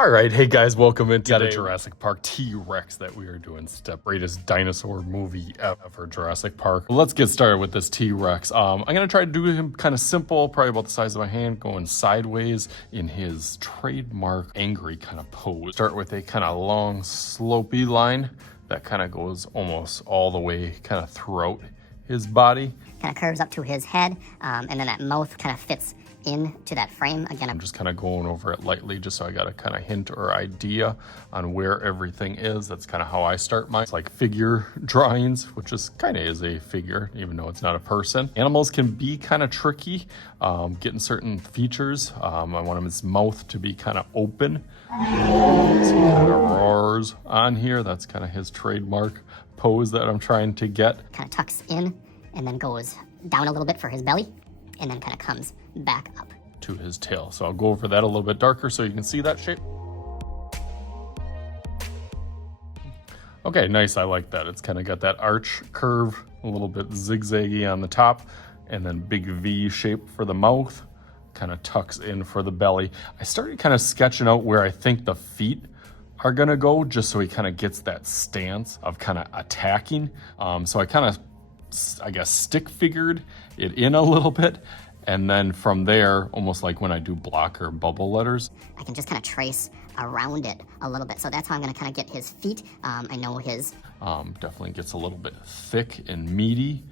All right, hey guys, welcome in. Got a Jurassic Park T-Rex that we are doing. Greatest dinosaur movie ever, Jurassic Park. Let's get started with this T-Rex. I'm gonna try to do him kind of simple, probably about the size of my hand, going sideways in his trademark angry kind of pose. Start with a kind of long, slopey line that kind of goes almost all the way kind of throughout his body. Kind of curves up to his head, and then that mouth kind of fits into that frame. Again, I'm just kind of going over it lightly just so I got a kind of hint or idea on where everything is. That's kind of how I start mine. It's like figure drawings, which is kind of is a figure, even though it's not a person. Animals can be kind of tricky, getting certain features. I want his mouth to be kind of open. Some kind of roars on here. That's kind of his trademark pose that I'm trying to get. Kind of tucks in and then goes down a little bit for his belly, and then kind of comes back up to his tail. So I'll go over that a little bit darker so you can see that shape. Okay, nice, I like that. It's kind of got that arch curve, a little bit zigzaggy on the top, and then big V shape for the mouth, kind of tucks in for the belly. I started kind of sketching out where I think the feet are gonna go, just so he kind of gets that stance of kind of attacking. So I kind of, I guess, stick figured it in a little bit. And then from there, almost like when I do block or bubble letters, I can just kind of trace around it a little bit. So that's how I'm going to kind of get his feet. I know his... definitely gets a little bit thick and meaty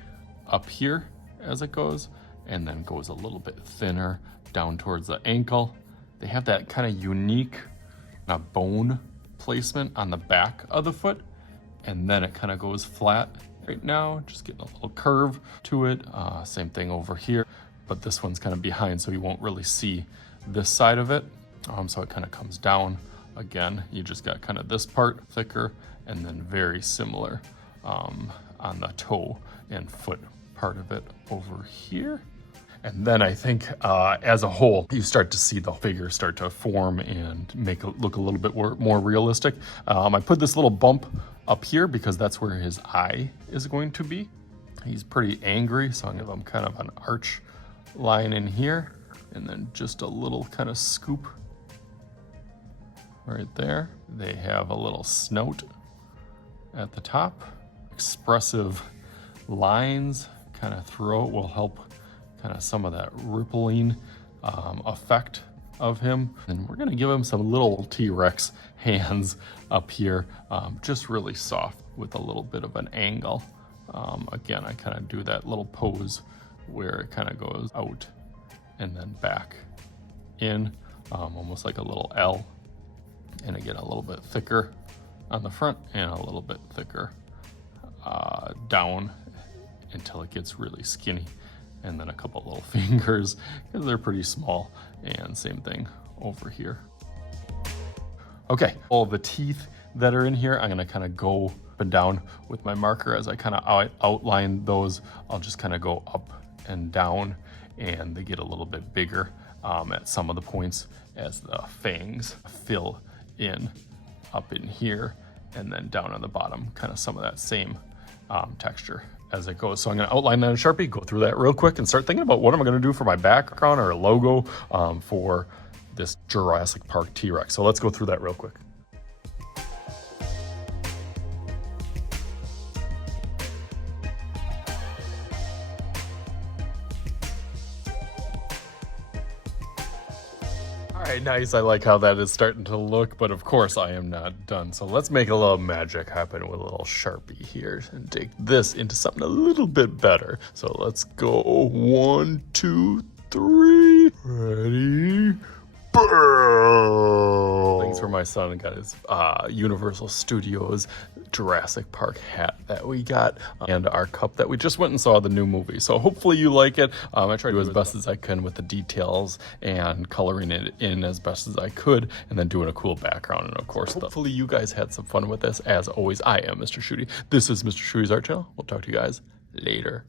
up here as it goes, and then goes a little bit thinner down towards the ankle. They have that kind of unique bone placement on the back of the foot, and then it kind of goes flat right now, just getting a little curve to it. Same thing over here. But this one's kind of behind, so you won't really see this side of it. So it kind of comes down again. You just got kind of this part thicker, and then very similar on the toe and foot part of it over here. And then I think as a whole, you start to see the figure start to form and make it look a little bit more realistic. I put this little bump up here because that's where his eye is going to be. He's pretty angry, so I'm gonna give him kind of an arch line in here, and then just a little kind of scoop right there. They have a little snout at the top. Expressive lines kind of throughout will help kind of some of that rippling effect of him. And we're gonna give him some little T-Rex hands up here, just really soft with a little bit of an angle. Again, I kind of do that little pose where it kind of goes out and then back in, almost like a little L. And again, a little bit thicker on the front and a little bit thicker down until it gets really skinny. And then a couple little fingers because they're pretty small, and same thing over here. Okay, all the teeth that are in here, I'm gonna kind of go up and down with my marker as I kind of outline those. I'll just kind of go up and down, and they get a little bit bigger at some of the points as the fangs fill in up in here, and then down on the bottom, kind of some of that same texture as it goes. So I'm gonna outline that in Sharpie, go through that real quick, and start thinking about what am I gonna do for my background or a logo for this Jurassic Park T-Rex. So let's go through that real quick. All right, nice. I like how that is starting to look, but of course I am not done. So let's make a little magic happen with a little Sharpie here and take this into something a little bit better. So let's go 1, 2, 3. Ready? Burn! Thanks for my son and got his Universal Studios Jurassic Park hat that we got, and our cup that we just went and saw the new movie. So hopefully you like it. I tried to do as best as I can with the details and coloring it in as best as I could, and then doing a cool background. And of course, hopefully you guys had some fun with this. As always, I am Mr. Shooty. This is Mr. Shooty's Art Channel. We'll talk to you guys later.